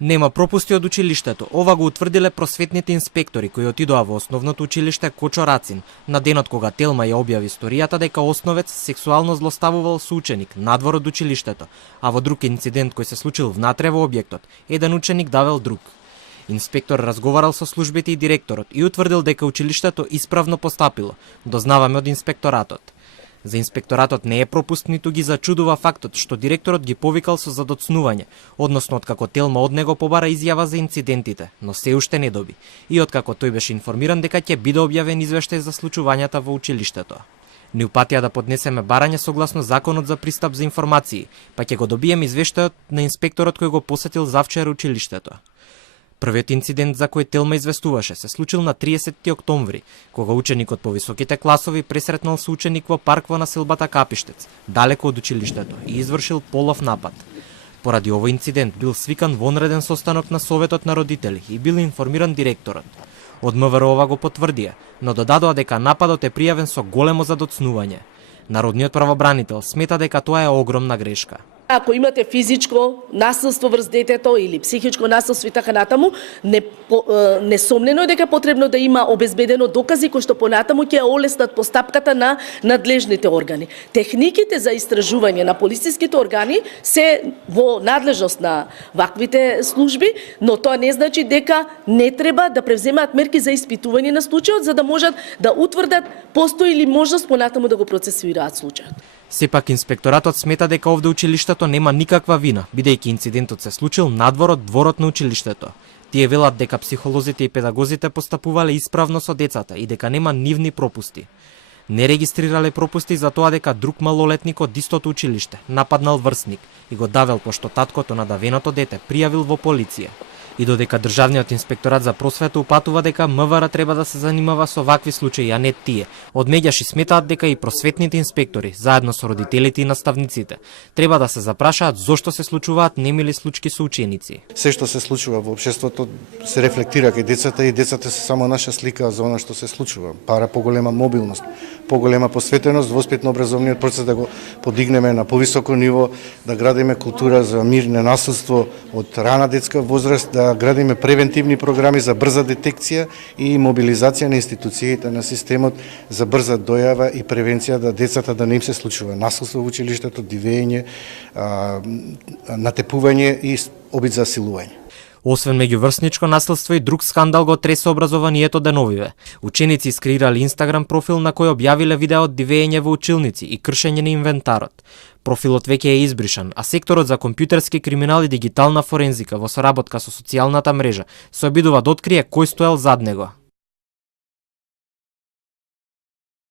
Нема пропусти од училиштето. Ова го утврдиле просветните инспектори кои отидоа во основното училиште Кочо Рацин на денот кога Телма ја објави историјата дека основец сексуално злоставувал соученик надвор од училиштето, а во друг инцидент кој се случил внатре во објектот, еден ученик давел друг. Инспектор разговарал со службите и директорот и утврдил дека училиштето исправно постапило, дознаваме од инспекторатот. За инспекторатот не е пропуст, ниту ги зачудува фактот што директорот ги повикал со задоцнување, односно откако Телма од него побара изјава за инцидентите, но се уште не доби, и откако тој беше информиран дека ќе биде објавен извештај за случувањата во училиштето. Ни упатија да поднесеме барање согласно Законот за пристап за информации, па ќе го добиеме извештајот на инспекторот кој го посетил завчера училиштето. Првиот инцидент за кој Телма известуваше се случил на 30 октомври, кога ученикот по високите класови пресретнал соученик во парк во населбата Капиштец, далеко од училиштето, и извршил полов напад. Поради овој инцидент бил свикан вонреден состанок на Советот на родители и бил информиран директорот. Од МВР ова го потврдија, но додадоа дека нападот е пријавен со големо задоцнување. Народниот правобранител смета дека тоа е огромна грешка. Ако имате физичко насилство врз детето или психичко насилство и така натаму, несомнено е дека потребно да има обезбедено докази кои што понатаму ќе олеснат постапката на надлежните органи. Техниките за истражување на полициските органи се во надлежност на ваквите служби, но тоа не значи дека не треба да превземаат мерки за испитување на случајот за да можат да утврдат постои ли можност понатаму да го процесуираат случајот. Сепак инспекторатот смета дека овде училиштето нема никаква вина, бидејќи инцидентот се случил надвор од дворот на училиштето. Тие велат дека психолозите и педагозите постапувале исправно со децата и дека нема нивни пропусти. Не регистрирале пропусти за тоа дека друг малолетник од истото училиште нападнал врсник и го давел пошто таткото на давеното дете пријавил во полиција. И додека Државниот инспекторат за просвета упатува дека МВР треба да се занимава со вакви случаи, а не тие, од меѓаши сметаат дека и просветните инспектори, заедно со родителите и наставниците, треба да се запрашаат зошто се случуваат немили случаи со ученици. Се што се случува во општеството се рефлектира кај децата и децата се само наша слика за она што се случува. Пара поголема мобилност, поголема посветеност, воспитно-образовниот процес да го подигнеме на повисоко ниво, да градиме култура за мир, ненасилство од рана детска возраст, да градиме превентивни програми за брза детекција и мобилизација на институциите на системот за брза дојава и превенција да децата да не им се случува насилство во училиштето, дивење, натепување и обид за силување. Освен меѓуврсничко насилство и друг скандал го тресе образованието деновиве. Ученици искреирале Инстаграм профил на кој објавиле видео од дивење во училници и кршење на инвентарот. Профилот веќе е избришан, а секторот за компјутерски криминал и дигитална форензика во соработка со социјалната мрежа се обидува да открие кој стоел зад него.